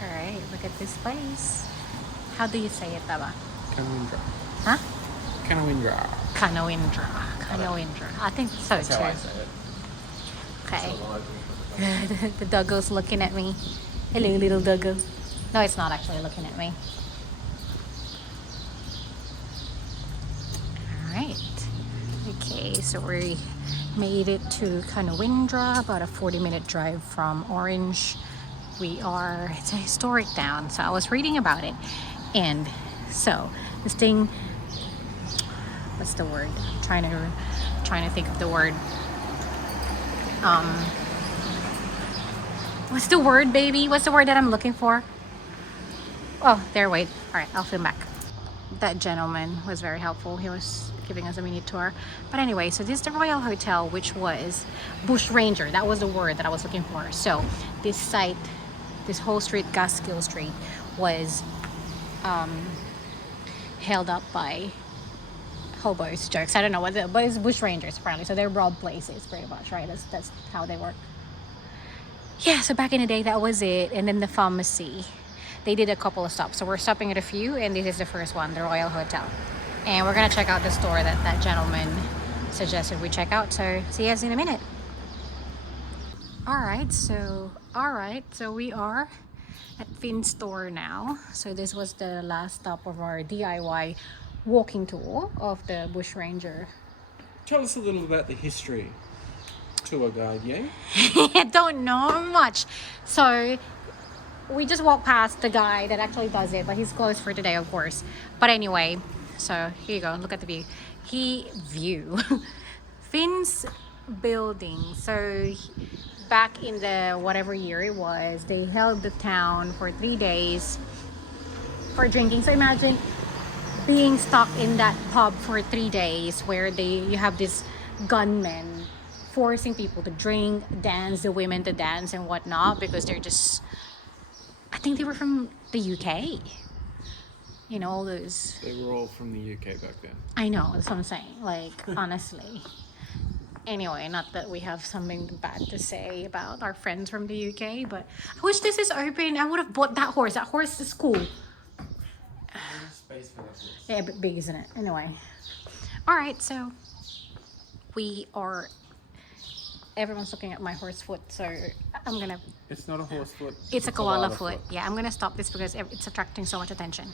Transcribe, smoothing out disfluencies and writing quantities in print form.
Alright, look at this place. How do you say it, Taba? Canowindra. Huh? Canowindra. Canowindra. I think so That's too. how I say it. Okay. The doggo's looking at me. Hello, little doggo. No, it's not actually looking at me. Alright. Okay, so we made it to Canowindra, about a 40-minute drive from Orange. It's a historic town, so I was reading about it. And so this thing, what's the word? Trying to think of the word. What's the word, baby? What's the word that I'm looking for? Oh, there, wait. All right, I'll film back. That gentleman was very helpful. He was giving us a mini tour. But anyway, so this is the Royal Hotel, which was Bush Ranger. That was the word that I was looking for. So this site, this whole street, Gaskill Street, was held up by hobos, jerks. I don't know but it's Bush Rangers apparently. So they're robbed places pretty much, right? That's how they work. Yeah, so back in the day, that was it. And then the pharmacy. They did a couple of stops. So we're stopping at a few, and this is the first one, the Royal Hotel. And we're gonna check out the store that gentleman suggested we check out. So see you guys in a minute. All right, so we are at Finn's store now. So this was the last stop of our DIY walking tour of the Bush Ranger. Tell us a little about the history, tour guide, yeah? I don't know much. So we just walked past the guy that actually does it, but he's closed for today, of course. But anyway, so here you go. Look at the view. Finn's building. So back in the whatever year it was, they held the town for 3 days for drinking. So imagine being stuck in that pub for 3 days where you have this gunmen forcing people to drink, dance, the women to dance and whatnot, because they're just, I think they were from the UK. You know, all those. They were all from the UK back then. I know, that's what I'm saying. Like, honestly. Anyway, not that we have something bad to say about our friends from the UK, but I wish this is open. I would have bought that horse. That horse is cool. Space for that horse. Yeah, but big, isn't it? Anyway. Alright, so everyone's looking at my horse foot, so I'm gonna... It's not a horse foot. It's a koala foot. Yeah, I'm gonna stop this because it's attracting so much attention.